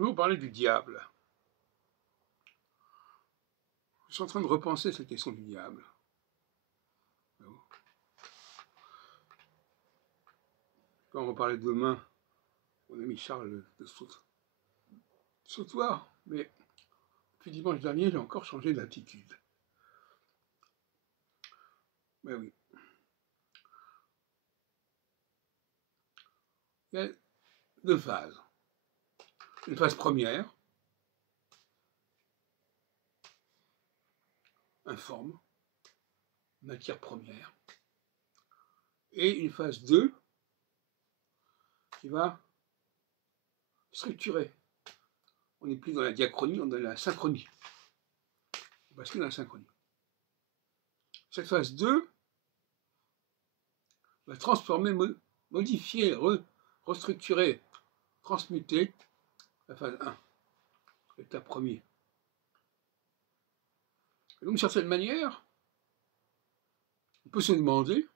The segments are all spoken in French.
Je vais vous parler du diable. Je suis en train de repenser cette question du diable. Quand on va parler demain, mon ami Charles de Sautoir, mais depuis dimanche dernier, j'ai encore changé d'attitude. Mais oui. Il y a deux phases. Une phase première, informe, matière première, et une phase 2 qui va structurer. On n'est plus dans la diachronie, on est dans la synchronie. On bascule dans la synchronie. Cette phase 2 va transformer, modifier, restructurer, transmuter la phase 1, l'état premier. Et donc, d'une certaine manière, on peut se demander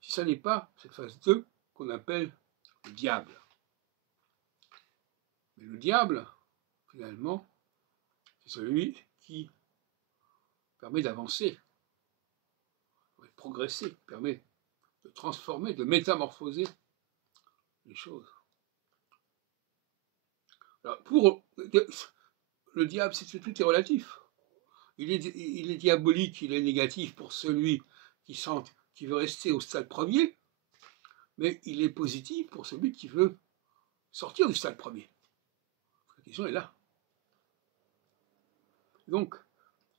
si ça n'est pas cette phase 2 qu'on appelle le diable. Mais le diable, finalement, c'est celui qui permet d'avancer, de progresser, progresser, de transformer, de métamorphoser les choses. Alors, pour le diable, tout est relatif. Il est diabolique, il est négatif pour celui qui veut rester au stade premier, mais il est positif pour celui qui veut sortir du stade premier. La question est là. Donc,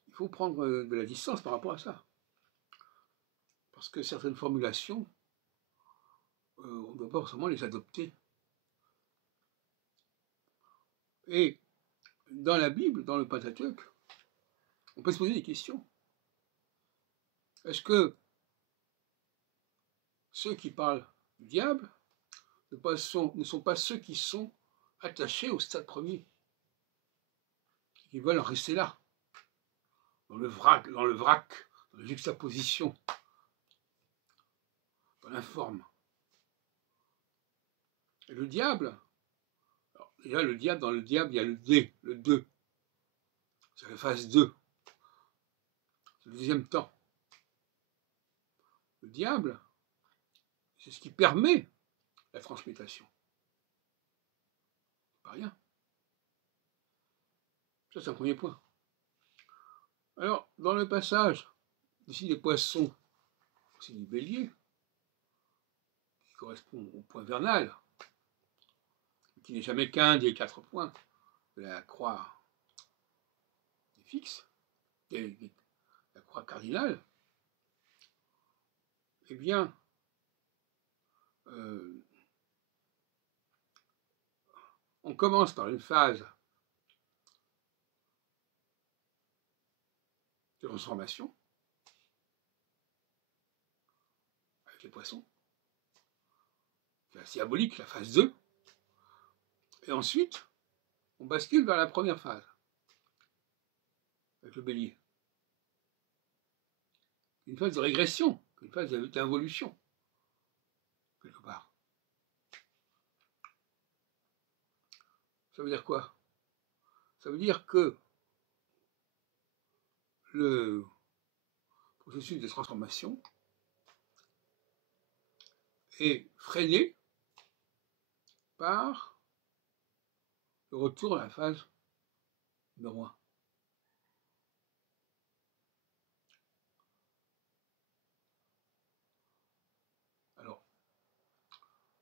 il faut prendre de la distance par rapport à ça. Parce que certaines formulations, on ne doit pas forcément les adopter. Et dans la Bible, dans le Pentateuque, on peut se poser des questions. Est-ce que ceux qui parlent du diable ne sont pas ceux qui sont attachés au stade premier, qui veulent en rester là, dans le vrac, dans la juxtaposition, dans l'informe. Et le diable, alors déjà dans le diable, il y a le D, le 2. C'est la phase 2. C'est le deuxième temps. Le diable, c'est ce qui permet la transmutation. Pas rien. Ça, c'est un premier point. Alors, dans le passage, ici des poissons, c'est du bélier, qui correspond au point vernal, qui n'est jamais qu'un des 4 points de la croix fixe, de la croix cardinale, eh bien, on commence par une phase de transformation avec les poissons, la diabolique, la phase 2, et ensuite, on bascule vers la première phase, avec le bélier. Une phase de régression, une phase d'involution, quelque part. Ça veut dire quoi? Ça veut dire que le processus de transformation est freiné par le retour à la phase numéro 1. Alors,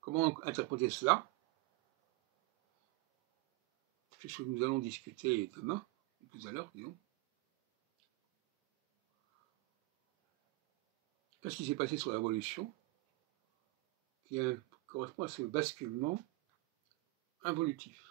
comment interpréter cela? C'est ce que nous allons discuter demain, tout à l'heure, disons. Qu'est-ce qui s'est passé sur l'évolution qui correspond à ce basculement involutif?